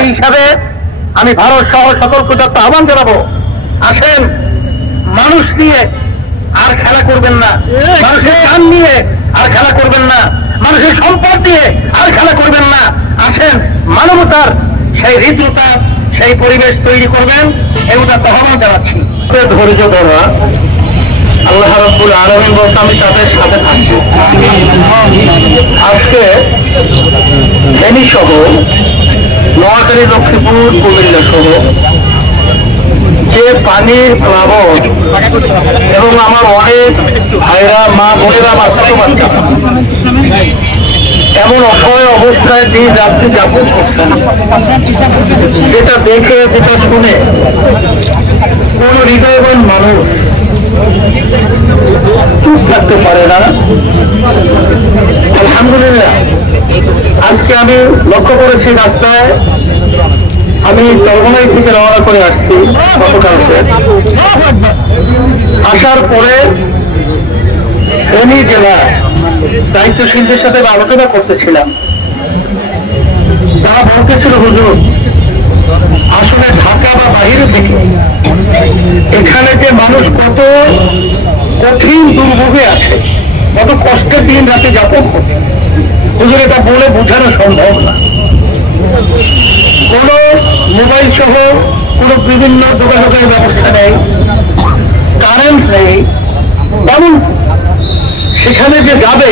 সেই হিসাবে আমি ভারত সহ সকল প্রজাত আহ্বান জানাবো, আসেন মানুষ নিয়ে আর খেলা করবেন না, মানুষের প্রাণ নিয়ে আর খেলা করবেন না, মানুষের সম্পদ দিয়ে আর খেলা করবেন না। আসেন মানবতার সেই হৃদ্যতা, সেই পরিবেশ তৈরি করবেন, এটা আহ্বান জানাচ্ছি। ধৈর্য ধরা, আল্লাহ রাব্বুল আলামিন বলছে আমি তাদের সাথে থাকবো। আজকে ফেনী সহ নোয়াখালী, লক্ষ্মীপুর, কুমিল্লা সহ যে পানির প্লাবন এবং আমার অনেক ভাইরা, মা বোনেরা, বাচ্চা বাচ্চা এমন অসহায় অবস্থায় দিন রাত্রি যাপন করছেন, যেটা দেখে যেটা শুনে কোন হৃদয়বান মানুষ চুপ থাকতে পারে না। আলহামদুলিল্লাহ, আজকে আমি লক্ষ্য করেছি রাস্তায়, আমি চরমনাই থেকে রওনা করে আসছি গতকালকে। আসার পরে ফেনী জেলার দায়িত্বশীলদের সাথে আলোচনা করতেছিলাম। তারা বলতেছিল, হুজুর আসলে ঢাকা বা বাহিরে থেকে এখানে যে মানুষ কত কঠিন দুর্ভোগে আছে, কত কষ্টের দিন রাতে যাপন করছে, হুজুর এটা বলে বোঝানো সম্ভব না। কোন মোবাইল সহ কোন বিভিন্ন যোগাযোগের ব্যবস্থা নেই, কারেন্ট নেই, তেমন সেখানে যে যাবে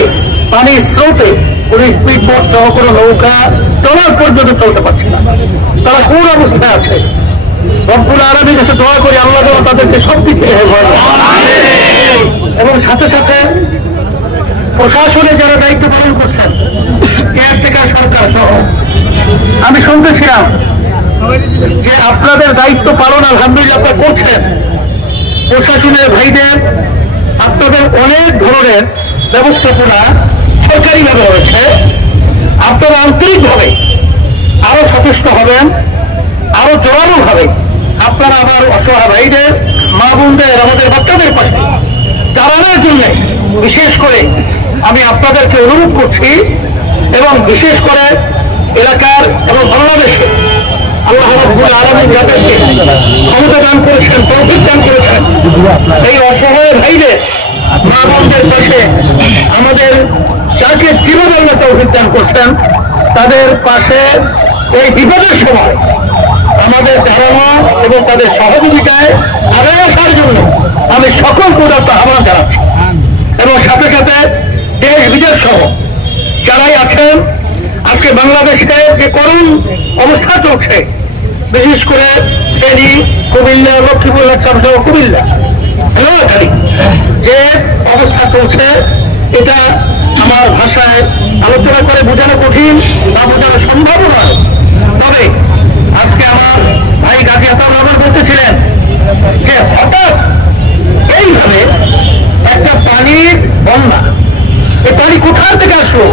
পানির স্রোতে কোন স্পিড বোট সহ কোনো নৌকা ট্রলার পর্যন্ত চলতে পারছে না। তারা কোন অবস্থায় আছে? রব্বুল আলামিনের কাছে দোয়া করি আল্লাহ যেন তাদেরকে সব দিক থেকে হেফাজত করে। এবং সাথে সাথে প্রশাসনে যারা দায়িত্ব পালন করছেন, কেয়ারটেকার সরকার সহ, আমি শুনতেছিলাম যে আপনাদের দায়িত্ব পালন আলহামদুলিল্লাহ আপনারা করছেন। প্রশাসনের ভাইদের আপনাদের অনেক ধরনের ব্যবস্থাপনা সরকারিভাবে রয়েছে। আপনারা আন্তরিকভাবে আরো সচেষ্ট হবেন, আরো জোরালো ভাবে আপনারা আবার অসহায় ভাইদের, মা বোনদের, আমাদের বাচ্চাদের পাশে দাঁড়ানোর জন্য বিশেষ করে আমি আপনাদেরকে অনুরোধ করছি। এবং বিশেষ করে এলাকার এবং বাংলাদেশে আল্লাহ রাব্বুল আলামিন যাদেরকে ক্ষমতা দান করেছেন, তৌফিক দান করেছেন, এই অসহায় ভাইদের, মা বোনদের পাশে আমাদের যাকে জীবন আল্লাহ তৌফিক দান করছেন, তাদের পাশে এই বিপদের সময় আমাদের দাঁড়ানো এবং তাদের সহযোগিতায় আগায় আসার জন্য আমি সকল প্রজাত আহ্বান জানাচ্ছি। এবং সাথে সাথে দেশ বিদেশ সহ যারাই আছেন, আজকে বাংলাদেশে যে করুণ অবস্থা চলছে, বিশেষ করে ফেনী, কুমিল্লা, লক্ষ্মীপুর, সহ কুমিল্লা, নোয়াখালী যে অবস্থা চলছে, এটা আমার ভাষায় আলোচনা করে বোঝানো কঠিন বা বোঝানো সম্ভব নয়। তবে আজকে আমার ভাই গাজী আতাউর রহমান বলতেছিলেন যে হঠাৎ এইভাবে একটা পানির বন্যা, এই পানি কোথা থেকে আসলো?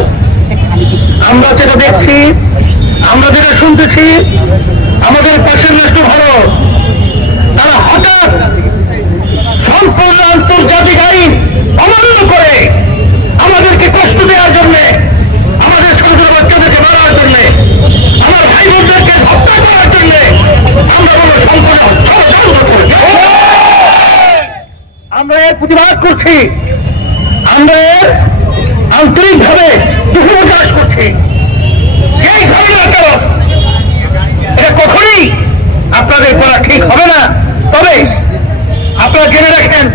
আমরা যেটা দেখছি, আমরা যেটা শুনতেছি, আমাদের পাশের রাষ্ট্র ভারত, তারা হঠাৎ সম্পূর্ণ আন্তর্জাতিক আইন অমান্য করে আমাদেরকে কষ্ট দেওয়ার জন্য, আমাদের ছোট ছোট বাচ্চাদেরকে মারার জন্য, আমার ভাই বোনদেরকে হত্যা করার জন্য আমরা কোনো সম্পূর্ণ ষড়যন্ত্র করছি। আমরা এর প্রতিবাদ করছি, আমরা এর আন্তরিকভাবে দুঃখ প্রকাশ করছি। যেই ঘটনা কেন এটা কখনই আপনাদের করা ঠিক হবে না। তবে আপনারা জেনে রাখেন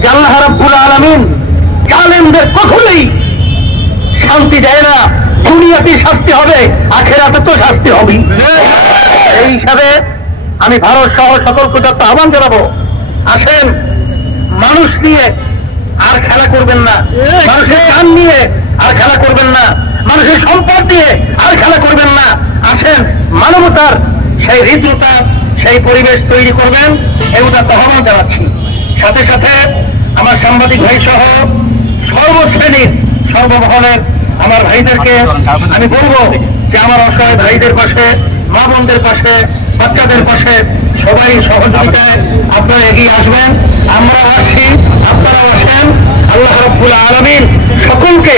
যে আল্লাহ রাব্বুল আলামিন জালেমদের কখনোই শান্তি দেয় না। দুনিয়াতে শাস্তি হবে, আখিরাতে তো শাস্তি হবে। এই হিসাবে আমি ভারত সহ সকল প্রজাত আহ্বান জানাবো, আসেন মানুষ নিয়ে আর খেলা করবেন না, মানুষের প্রাণ নিয়ে আর খেলা করবেন না, মানুষের সম্পদ দিয়ে আর খেলা করবেন না। আসেন মানবতার সেই হৃদ্যতা, সেই পরিবেশ তৈরি করবেন, এটা আহ্বান জানাচ্ছি। সাথে সাথে আমার সাংবাদিক ভাই সহ সর্বশ্রেণীর, সর্বমহলের আমার ভাইদেরকে আমি বলবো যে আমার অসহায় ভাইদের পাশে, মা বোনদের পাশে, বাচ্চাদের পাশে সবাই সহযোগিতায় আপনারা এগিয়ে আসবেন। আমরা আসছি, আপনারা আসেন। আল্লাহ রাব্বুল আলামিন সকলকে,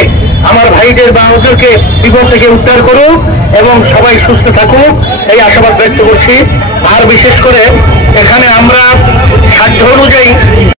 আমার ভাইদের বা ওদেরকে বিপদ থেকে উদ্ধার করুক এবং সবাই সুস্থ থাকুক, এই আশাবাদ ব্যক্ত করছি। আর বিশেষ করে এখানে আমরা